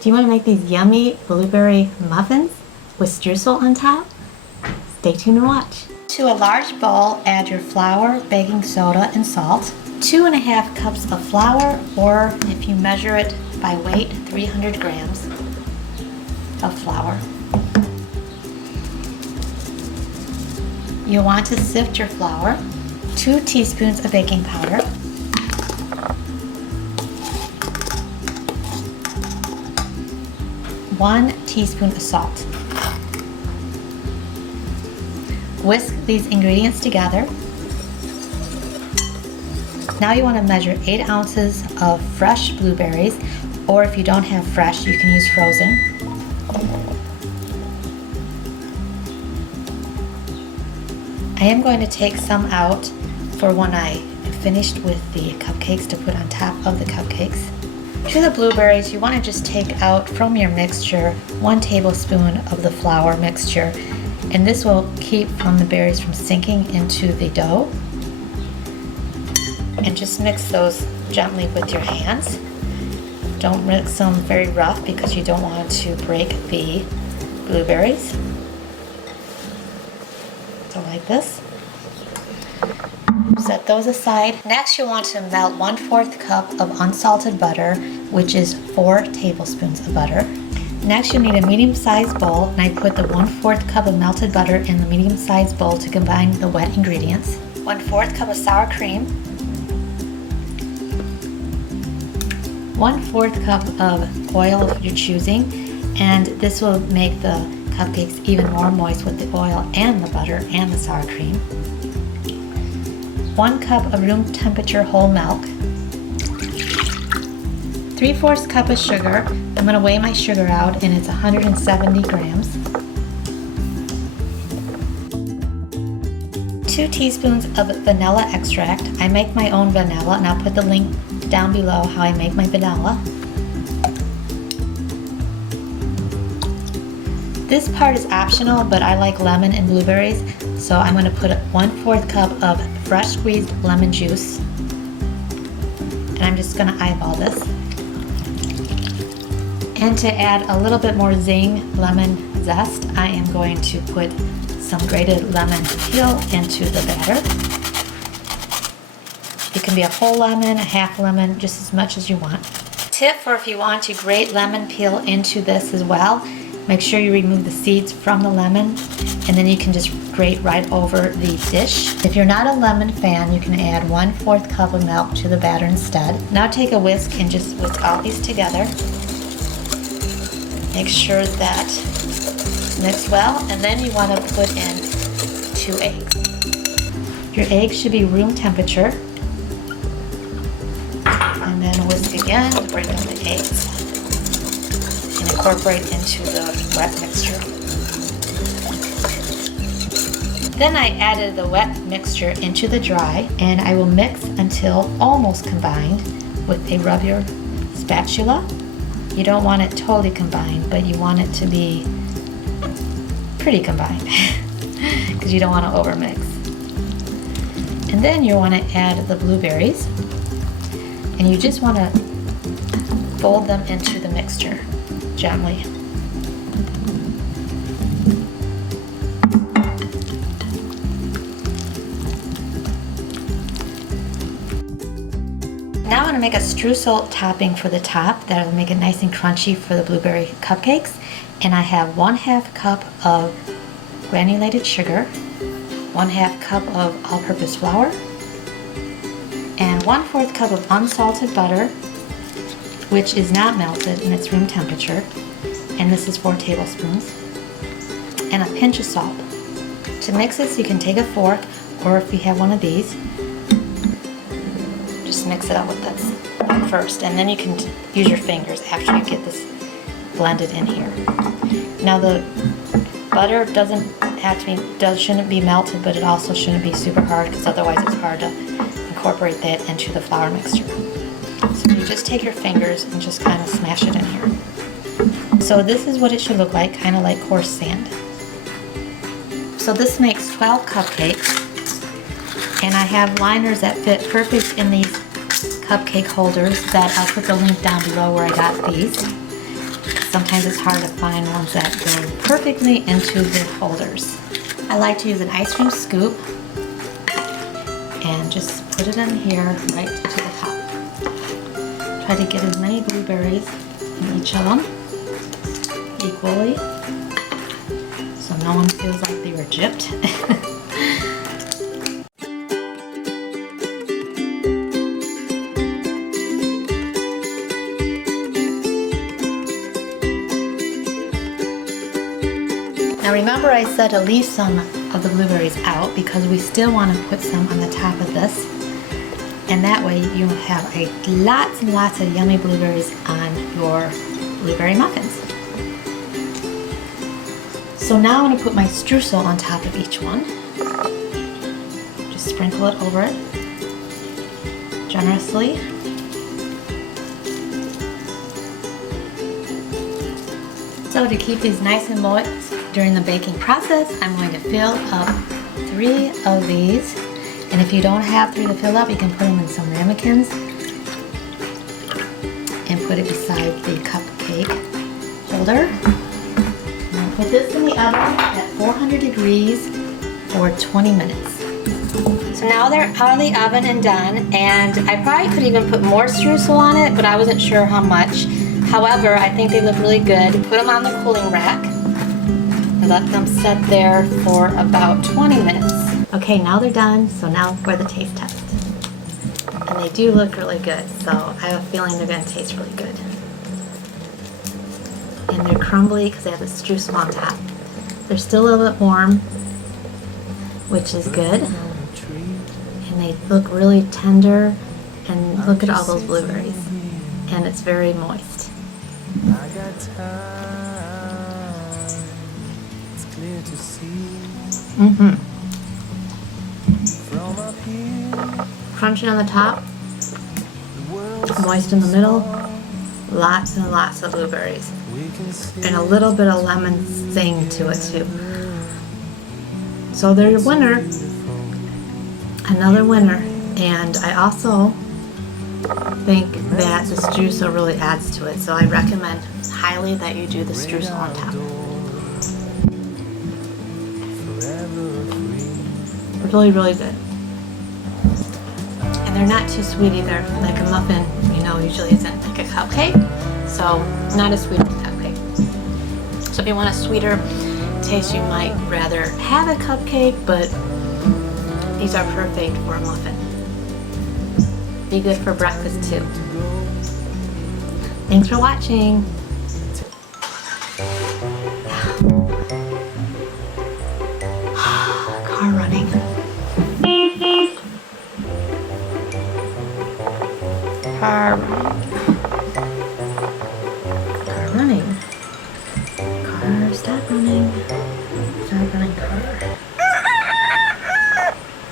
Do you want to make these yummy blueberry muffins with streusel on top? Stay tuned and watch. To a large bowl, add your flour, baking soda, and salt. 2.5 cups of flour, or if you measure it by weight, 300 grams of flour. You'll want to sift your flour. 2 teaspoons of baking powder. 1 teaspoon of salt. Whisk these ingredients together. Now you want to measure 8 ounces of fresh blueberries, or if you don't have fresh, you can use frozen. I am going to take some out for when I am finished with the cupcakes to put on top of the cupcakes. To the blueberries, you want to just take out from your mixture 1 tablespoon of the flour mixture, and this will keep the berries from sinking into the dough. And just mix those gently with your hands. Don't mix them very rough because you don't want to break the blueberries. So like this. Set those aside. Next, you want to melt 1/4 cup of unsalted butter, which is 4 tablespoons of butter. Next, you'll need a medium-sized bowl, and I put the 1/4 cup of melted butter in the medium-sized bowl to combine the wet ingredients. 1/4 cup of sour cream. 1/4 cup of oil of your choosing, and this will make the cupcakes even more moist with the oil and the butter and the sour cream. 1 cup of room temperature whole milk. 3/4 cup of sugar. I'm going to weigh my sugar out, and it's 170 grams. 2 teaspoons of vanilla extract. I make my own vanilla, and I'll put the link down below how I make my vanilla. This part is optional, but I like lemon and blueberries, so I'm going to put 1/4 cup of fresh squeezed lemon juice, and I'm just going to eyeball this. And to add a little bit more zing, lemon zest, I am going to put some grated lemon peel into the batter. It can be a whole lemon, a half lemon, just as much as you want. Tip for if you want to grate lemon peel into this as well, make sure you remove the seeds from the lemon, and then you can just grate right over the dish. If you're not a lemon fan, you can add 1/4 cup of milk to the batter instead. Now take a whisk and just whisk all these together. Make sure that it's mixed well, and then you want to put in 2 eggs. Your eggs should be room temperature. And then whisk again, break up the eggs, and incorporate into the wet mixture. Then I added the wet mixture into the dry, and I will mix until almost combined with a rubber spatula. You don't want it totally combined, but you want it to be pretty combined because you don't want to overmix. And then you want to add the blueberries, and you just want to fold them into the mixture gently. Now I'm going to make a streusel topping for the top that will make it nice and crunchy for the blueberry cupcakes. And I have 1/2 cup of granulated sugar, 1/2 cup of all-purpose flour, and 1/4 cup of unsalted butter, which is not melted and it's room temperature, and this is 4 tablespoons, and a pinch of salt. To mix this, you can take a fork, or if you have one of these, just mix it up with this first, and then you can use your fingers after you get this blended in here. Now the butter shouldn't be melted, but it also shouldn't be super hard, because otherwise it's hard to incorporate that into the flour mixture. So you just take your fingers and just kind of smash it in here. So this is what it should look like, kind of like coarse sand. So this makes 12 cupcakes, and I have liners that fit perfect in these cupcake holders that I'll put the link down below where I got these. Sometimes it's hard to find ones that go perfectly into the holders. I like to use an ice cream scoop and just put it in here right to the top. Try to get as many blueberries in each of them equally, so no one feels like they were gypped. Now remember, I said to leave some of the blueberries out because we still want to put some on the top of this, and that way you have lots and lots of yummy blueberries on your blueberry muffins. So now I'm going to put my streusel on top of each one. Just sprinkle it over it generously. So to keep these nice and moist during the baking process, I'm going to fill up 3 of these. And if you don't have 3 to fill up, you can put them in some ramekins and put it beside the cupcake holder. And put this in the oven at 400 degrees for 20 minutes. So now they're out of the oven and done, and I probably could even put more streusel on it, but I wasn't sure how much. However, I think they look really good. Put them on the cooling rack and let them set there for about 20 minutes. Okay, now they're done, so now for the taste test. And they do look really good, so I have a feeling they're going to taste really good. And they're crumbly because they have the streusel on top. They're still a little bit warm, which is good. And they look really tender, and look at all those blueberries. And it's very moist. Crunchy on the top, moist in the middle, lots and lots of blueberries, and a little bit of lemon zing to it too. So they're a winner, another winner, and I also think that the streusel really adds to it, so I recommend highly that you do the streusel on top. Really, really good. And they're not too sweet either. Like a muffin, you know, usually isn't like a cupcake, so not as sweet as a cupcake. So if you want a sweeter taste, you might rather have a cupcake, but these are perfect for a muffin. Be good for breakfast too. Thanks for watching. Car running. Car running. Car, stop running.